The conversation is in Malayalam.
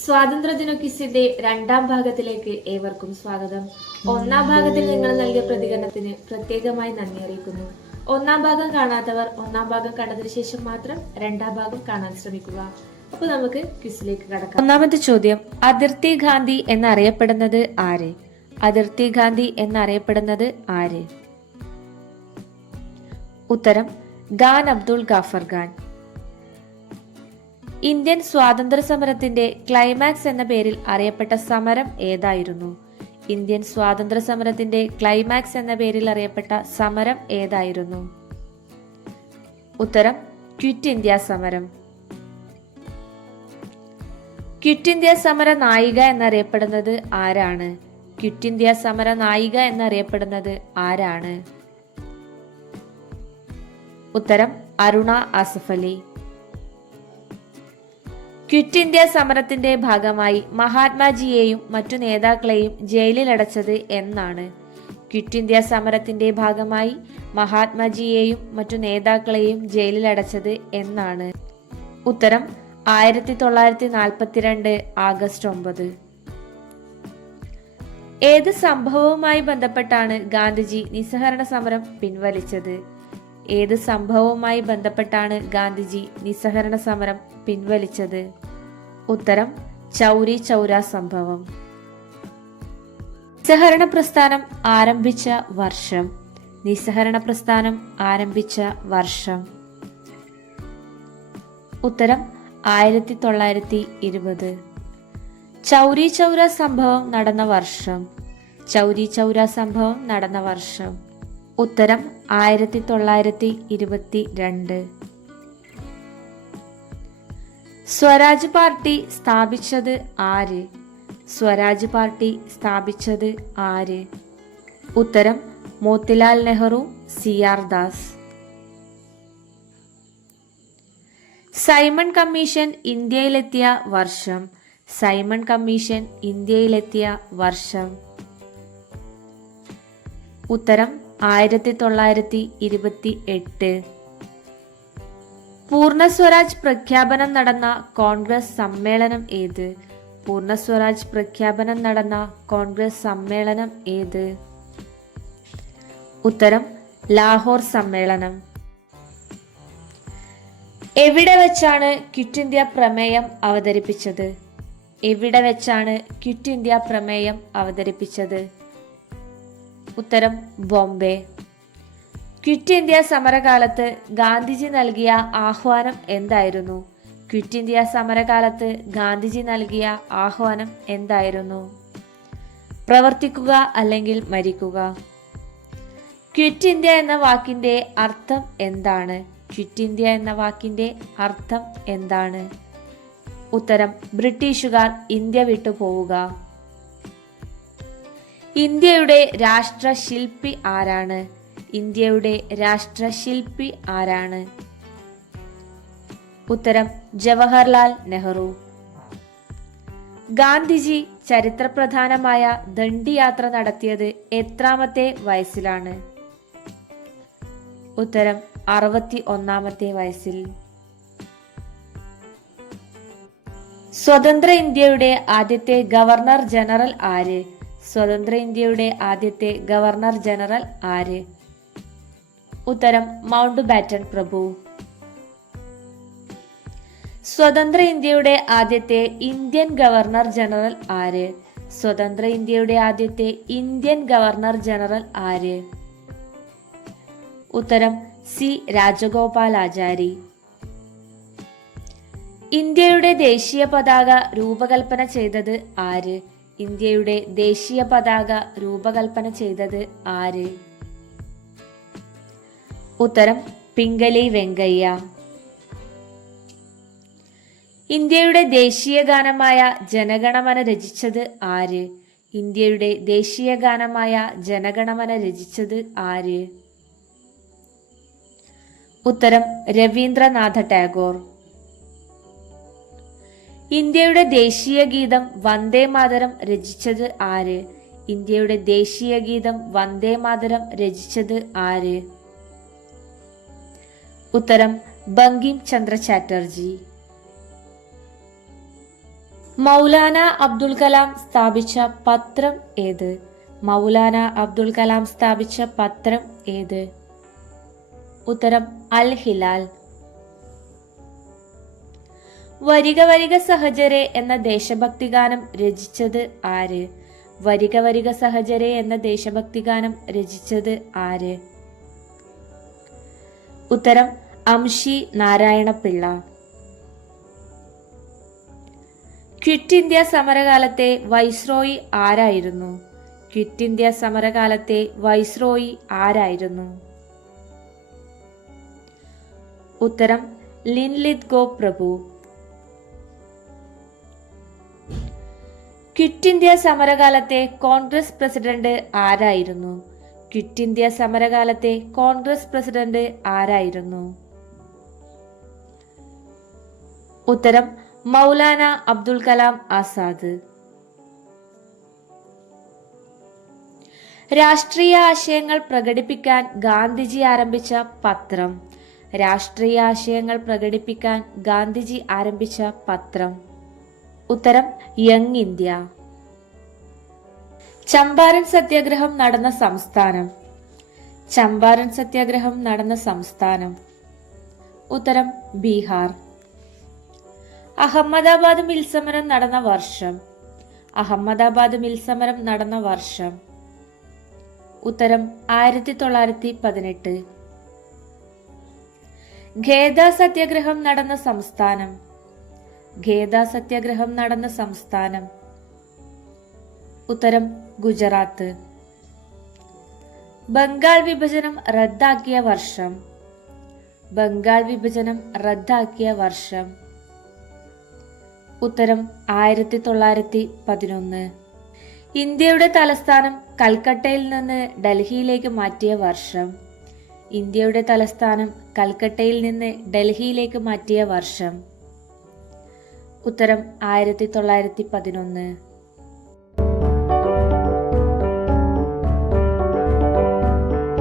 സ്വാതന്ത്ര്യദിന ക്വിസിന്റെ രണ്ടാം ഭാഗത്തിലേക്ക് ഏവർക്കും സ്വാഗതം. ഒന്നാം ഭാഗത്തിൽ നിങ്ങൾ നൽകിയ പ്രതികരണത്തിന് പ്രത്യേകമായി നന്ദി അറിയിക്കുന്നു. ഒന്നാം ഭാഗം കാണാത്തവർ ഒന്നാം ഭാഗം കണ്ടതിനു ശേഷം മാത്രം രണ്ടാം ഭാഗം കാണാൻ ശ്രമിക്കുക. അപ്പൊ നമുക്ക് ക്വിസിലേക്ക് കടക്കാം. ഒന്നാമത്തെ ചോദ്യം, അതിർത്തി ഗാന്ധി എന്നറിയപ്പെടുന്നത് ആര്? അതിർത്തി ഗാന്ധി എന്നറിയപ്പെടുന്നത് ആര്? ഉത്തരം ഖാൻ അബ്ദുൾ ഗാഫർ ഖാൻ. ഇന്ത്യൻ സ്വാതന്ത്ര്യ സമരത്തിന്റെ ക്ലൈമാക്സ് എന്ന പേരിൽ അറിയപ്പെട്ട സമരം ഏതായിരുന്നു? ഇന്ത്യൻ സ്വാതന്ത്ര്യ സമരത്തിന്റെ ക്ലൈമാക്സ് എന്ന പേരിൽ അറിയപ്പെട്ട സമരം ഏതായിരുന്നു? ഉത്തരം ക്വിറ്റ് ഇന്ത്യ സമരം. ക്വിറ്റ് ഇന്ത്യ സമര നായിക എന്നറിയപ്പെടുന്നത് ആരാണ്? ക്വിറ്റ് ഇന്ത്യ സമര നായിക എന്നറിയപ്പെടുന്നത് ആരാണ്? ഉത്തരം അരുണ ആസഫ് അലി. ക്വിറ്റ് ഇന്ത്യ സമരത്തിന്റെ ഭാഗമായി മഹാത്മാജിയെയും മറ്റു നേതാക്കളെയും ജയിലിലടച്ചത് എന്നാണ്? ക്വിറ്റ് ഇന്ത്യ സമരത്തിന്റെ ഭാഗമായി മഹാത്മാജിയെയും മറ്റു നേതാക്കളെയും ജയിലിലടച്ചത് എന്നാണ്? ഉത്തരം 1942 ആഗസ്റ്റ് 9. ഏത് സംഭവവുമായി ബന്ധപ്പെട്ടാണ് ഗാന്ധിജി നിസ്സഹരണ സമരം പിൻവലിച്ചത്? ഏത് സംഭവവുമായി ബന്ധപ്പെട്ടാണ് ഗാന്ധിജി നിസ്സഹരണ സമരം പിൻവലിച്ചത്? ഉത്തരം ചൗരി ചൗര സംഭവം. നിസ്സഹരണ പ്രസ്ഥാനം ആരംഭിച്ച വർഷം? നിസ്സഹരണ പ്രസ്ഥാനം ആരംഭിച്ച വർഷം? ഉത്തരം 1920. ചൗരി ചൗര സംഭവം നടന്ന വർഷം? ചൗരി ചൗര സംഭവം നടന്ന വർഷം? ഉത്തരം 1922. സ്വരാജ് പാർട്ടി സ്ഥാപിച്ചത് ആര്? സ്വരാജ് പാർട്ടി സ്ഥാപിച്ചത് ആര്? ഉത്തരം Motilal Nehru, CR Das. Simon commission ഇന്ത്യയിലെത്തിയ വർഷം? സൈമൺ കമ്മീഷൻ ഇന്ത്യയിലെത്തിയ വർഷം? ഉത്തരം 1928. പൂർണ്ണ സ്വരാജ് പ്രഖ്യാപനം നടന്ന കോൺഗ്രസ് സമ്മേളനം ഏത്? പൂർണ്ണ സ്വരാജ് പ്രഖ്യാപനം നടന്ന കോൺഗ്രസ് സമ്മേളനം ഏത്? ഉത്തരം ലാഹോർ സമ്മേളനം. എവിടെ വെച്ചാണ് ക്വിറ്റ് ഇന്ത്യ പ്രമേയം അവതരിപ്പിച്ചത്? എവിടെ വെച്ചാണ് ക്വിറ്റ് ഇന്ത്യ പ്രമേയം അവതരിപ്പിച്ചത്? ഉത്തരം ബോംബെ. ക്വിറ്റ് ഇന്ത്യ സമരകാലത്ത് ഗാന്ധിജി നൽകിയ ആഹ്വാനം എന്തായിരുന്നു? ക്വിറ്റ് ഇന്ത്യ സമരകാലത്ത് ഗാന്ധിജി നൽകിയ ആഹ്വാനം എന്തായിരുന്നു? പ്രവർത്തിക്കുക അല്ലെങ്കിൽ മരിക്കുക. ക്വിറ്റ് ഇന്ത്യ എന്ന വാക്കിന്റെ അർത്ഥം എന്താണ്? ക്വിറ്റ് ഇന്ത്യ എന്ന വാക്കിന്റെ അർത്ഥം എന്താണ്? ഉത്തരം ബ്രിട്ടീഷുകാർ ഇന്ത്യ വിട്ടു പോവുക. ഇന്ത്യയുടെ രാഷ്ട്രശില്പി ആരാണ്? ഇന്ത്യയുടെ രാഷ്ട്രശില്പി ആരാണ്? ഉത്തരം ജവഹർലാൽ നെഹ്റു. ഗാന്ധിജി ചരിത്രപ്രധാനമായ ദണ്ഡി യാത്ര നടത്തിയത് എത്രാമത്തെ വയസ്സിലാണ്? ഉത്തരം 61ാമത്തെ വയസ്സിൽ. സ്വതന്ത്ര ഇന്ത്യയുടെ ആദ്യത്തെ ഗവർണർ ജനറൽ ആര്? സ്വതന്ത്ര ഇന്ത്യയുടെ ആദ്യത്തെ ഗവർണർ ജനറൽ ആര്? ഉത്തരം മൗണ്ട് ബാറ്റൻ പ്രഭു. സ്വതന്ത്ര ഇന്ത്യയുടെ ആദ്യത്തെ ഇന്ത്യൻ ഗവർണർ ജനറൽ ആര്? സ്വതന്ത്ര ഇന്ത്യയുടെ ആദ്യത്തെ ഇന്ത്യൻ ഗവർണർ ജനറൽ ആര്? ഉത്തരം C രാജഗോപാലാചാരി. ഇന്ത്യയുടെ ദേശീയ പതാക രൂപകൽപ്പന ചെയ്തത് ആര്? ഇന്ത്യയുടെ ദേശീയ പതാക രൂപകൽപ്പന ചെയ്തത് ആര്? ഉത്തരം പിംഗലി വെങ്കയ്യ. ഇന്ത്യയുടെ ദേശീയ ഗാനമായ ജനഗണമന രചിച്ചത് ആര്? ഇന്ത്യയുടെ ദേശീയ ഗാനമായ ജനഗണമന രചിച്ചത് ആര്? ഉത്തരം രവീന്ദ്രനാഥ ടാഗോർ. ഇന്ത്യയുടെ ദേശീയ ഗീതം വന്ദേ മാതരം രചിച്ചത് ആര്? ഇന്ത്യയുടെ ദേശീയ ഗീതം വന്ദേ മാതരം രചിച്ചത് ആര്? ഉത്തരം ബങ്കിം ചന്ദ്ര ചാറ്റർജി. മൗലാന അബ്ദുൽ കലാം സ്ഥാപിച്ച പത്രം ഏത്? മൗലാന അബ്ദുൽ കലാം സ്ഥാപിച്ച പത്രം ഏത്? ഉത്തരം അൽ ഹിലാൽ. വരിക വരിക സഹചരെ എന്ന ദേശഭക്തി ഗാനം രചിച്ചത് ആര്? വരിക വരിക സഹചരെ എന്ന ദേശഭക്തി ഗാനം രചിച്ചത് ആര്? ഉത്തരം അംഷി നാരായണപിള്ള. ക്വിറ്റ് ഇന്ത്യ സമരകാലത്തെ വൈസ്രോയി ആരായിരുന്നു? ക്വിറ്റ് ഇന്ത്യ സമരകാലത്തെ വൈസ്രോയി ആരായിരുന്നു? ഉത്തരം ലിൻലിത്ഗോ പ്രഭു. ക്വിറ്റ് ഇന്ത്യ സമരകാലത്തെ കോൺഗ്രസ് പ്രസിഡന്റ് ആരായിരുന്നു? ക്വിറ്റ് ഇന്ത്യ സമരകാലത്തെ കോൺഗ്രസ് പ്രസിഡന്റ് ആരായിരുന്നു? ഉത്തരം മൗലാന അബ്ദുൽ കലാം ആസാദ്. രാഷ്ട്രീയ ആശയങ്ങൾ പ്രകടിപ്പിക്കാൻ ഗാന്ധിജി ആരംഭിച്ച പത്രം. രാഷ്ട്രീയ ആശയങ്ങൾ പ്രകടിപ്പിക്കാൻ ഗാന്ധിജി ആരംഭിച്ച പത്രം. ഉത്തരം യങ് ഇന്ത്യ. ചമ്പാരൻ സത്യാഗ്രഹം നടന്ന സംസ്ഥാനം. ചമ്പാരൻ സത്യാഗ്രഹം നടന്ന സംസ്ഥാനം. ഉത്തരം ബീഹാർ. അഹമ്മദാബാദ് മിൽ സമരം നടന്ന വർഷം. അഹമ്മദാബാദ് മിൽ സമരം നടന്ന വർഷം. ഉത്തരം 1918. ഖേദ സത്യാഗ്രഹം നടന്ന സംസ്ഥാനം. ഖേദ സത്യാഗ്രഹം നടന്ന സംസ്ഥാനം. ഉത്തരം ഗുജറാത്ത്. ബംഗാൾ വിഭജനം റദ്ദാക്കിയ വർഷം. ബംഗാൾ വിഭജനം റദ്ദാക്കിയ വർഷം. ഉത്തരം 1911. ഇന്ത്യയുടെ തലസ്ഥാനം കൽക്കട്ടയിൽ നിന്ന് ഡൽഹിയിലേക്ക് മാറ്റിയ വർഷം. ഇന്ത്യയുടെ തലസ്ഥാനം കൽക്കട്ടയിൽ നിന്ന് ഡൽഹിയിലേക്ക് മാറ്റിയ വർഷം. ഉത്തരം 1911.